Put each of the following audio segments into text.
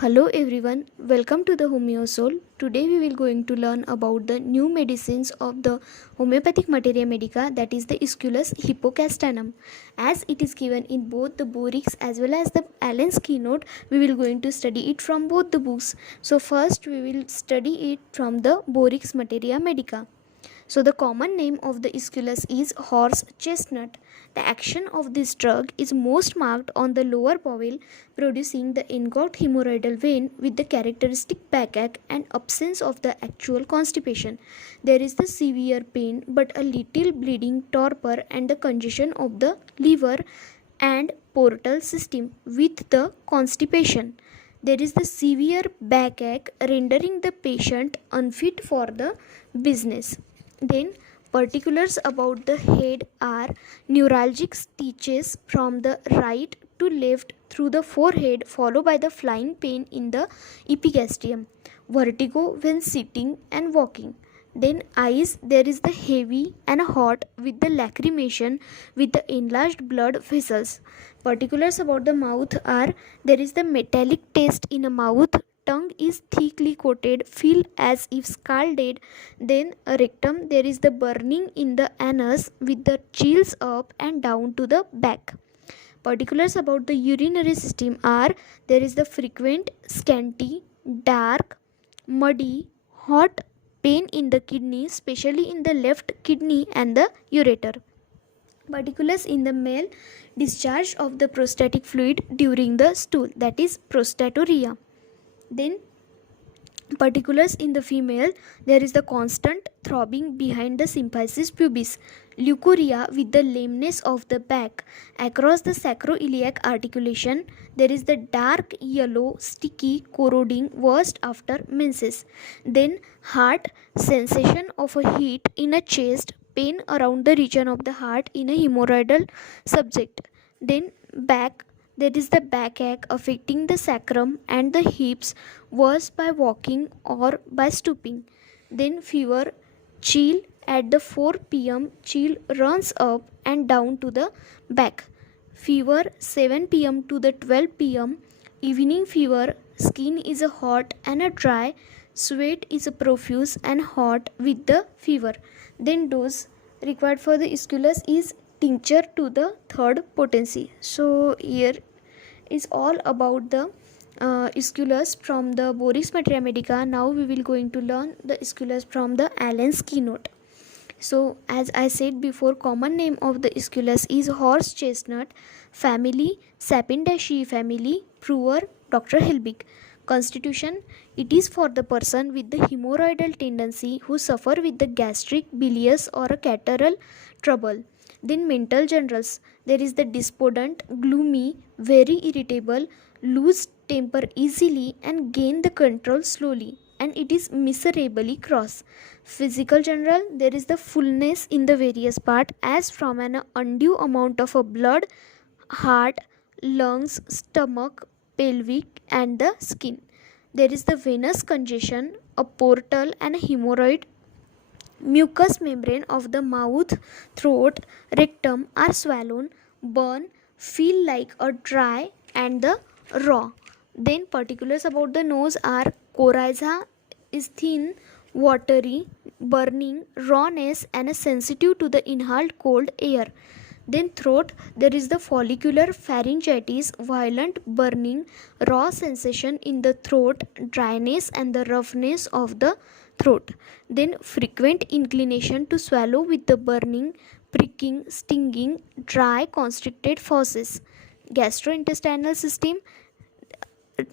Hello everyone, welcome to the Homeosol. Today we will going to learn about the new medicines of the homeopathic materia medica, that is the Aesculus hippocastanum. As it is given in both the Borix as well as the Allen's keynote, we will going to study it from both the books. So first we will study it from the Borix materia medica. So the common name of the Aesculus is horse chestnut. The action of this drug is most marked on the lower bowel, producing the engorged hemorrhoidal vein with the characteristic backache and absence of the actual constipation. There is the severe pain but a little bleeding, torpor and the congestion of the liver and portal system with the constipation. There is the severe backache rendering the patient unfit for the business. Then particulars about the head are neuralgic stitches from the right to left through the forehead, followed by the flying pain in the epigastrium, vertigo when sitting and walking. Then eyes, there is the heavy and hot with the lacrimation with the enlarged blood vessels. Particulars about the mouth are there is the metallic taste in a mouth, tongue is thickly coated, feel as if scalded. Then a rectum, there is the burning in the anus with the chills up and down to the back. Particulars about the urinary system are there is the frequent, scanty, dark, muddy, hot pain in the kidney, especially in the left kidney and the ureter. Particulars in the male, discharge of the prostatic fluid during the stool, that is prostaturia. Then particulars in the female, there is the constant throbbing behind the symphysis pubis, leukorrhea with the lameness of the back across the sacroiliac articulation. There is the dark yellow sticky corroding worst after menses. Then heart, sensation of a heat in a chest, pain around the region of the heart in a hemorrhoidal subject. Then back, there is the backache affecting the sacrum and the hips, worse by walking or by stooping. Then fever, chill at the 4 pm, chill runs up and down to the back. Fever 7 pm to the 12 pm, evening fever, skin is a hot and a dry, sweat is a profuse and hot with the fever. Then dose required for the Aesculus is tincture to the third potency. So here is all about the Aesculus from the Borix materia medica. Now we will going to learn the Aesculus from the Allen's keynote. So as I said before, common name of the Aesculus is horse chestnut, family Sapindaceae family, brewer Dr. Helbig. Constitution, it is for the person with the hemorrhoidal tendency who suffer with the gastric, bilious or a catarrhal trouble. Then mental generals, there is the despondent, gloomy, very irritable, lose temper easily and gain the control slowly, and it is miserably cross. Physical general, there is the fullness in the various part as from an undue amount of a blood, heart, lungs, stomach, pelvic and the skin. There is the venous congestion, a portal and a hemorrhoid. Mucous membrane of the mouth, throat, rectum are swollen, burn, feel like a dry and the raw. Then particulars about the nose are coryza is thin, watery, burning, rawness and sensitive to the inhaled cold air. Then throat, there is the follicular pharyngitis, violent burning, raw sensation in the throat, dryness and the roughness of the throat. Then frequent inclination to swallow with the burning, pricking, stinging, dry constricted fauces. Gastrointestinal system,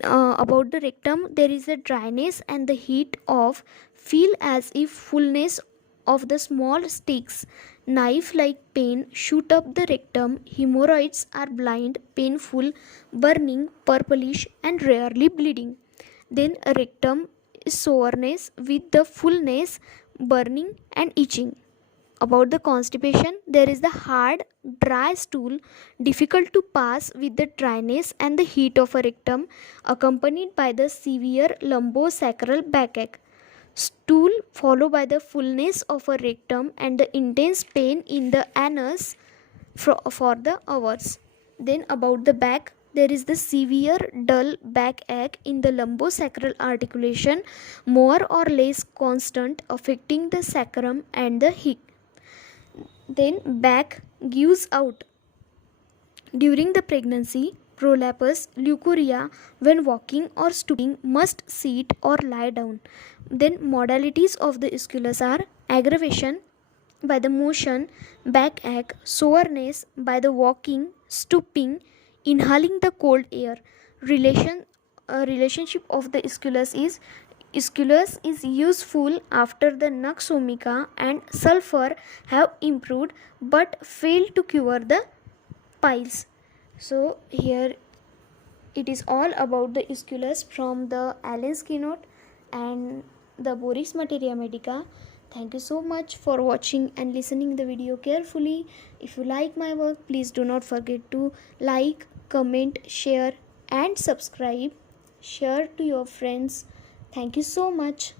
about the rectum, there is a dryness and the heat of, feel as if fullness of the small sticks, knife like pain shoot up the rectum, hemorrhoids are blind, painful, burning, purplish and rarely bleeding. Then a rectum is soreness with the fullness, burning and itching. About the constipation, there is the hard, dry stool, difficult to pass with the dryness and the heat of a rectum, accompanied by the severe lumbosacral backache. Stool followed by the fullness of a rectum and the intense pain in the anus for the hours. Then about the back, there is the severe dull backache in the lumbosacral articulation, more or less constant, affecting the sacrum and the hip. Then back gives out during the pregnancy. Prolapse, leukorrhea when walking or stooping, must sit or lie down. Then modalities of the ischiolus are aggravation by the motion, backache, soreness by the walking, stooping, inhaling the cold air. Relationship of the ischiolus is useful after the nux vomica and sulfur have improved but fail to cure the piles. So here it is all about the ischiolus from the Allen's keynote and the Boris Materia Medica. Thank you so much for watching and listening the video carefully. If you like my work, please do not forget to like, comment, share and subscribe. Share to your friends. Thank you so much.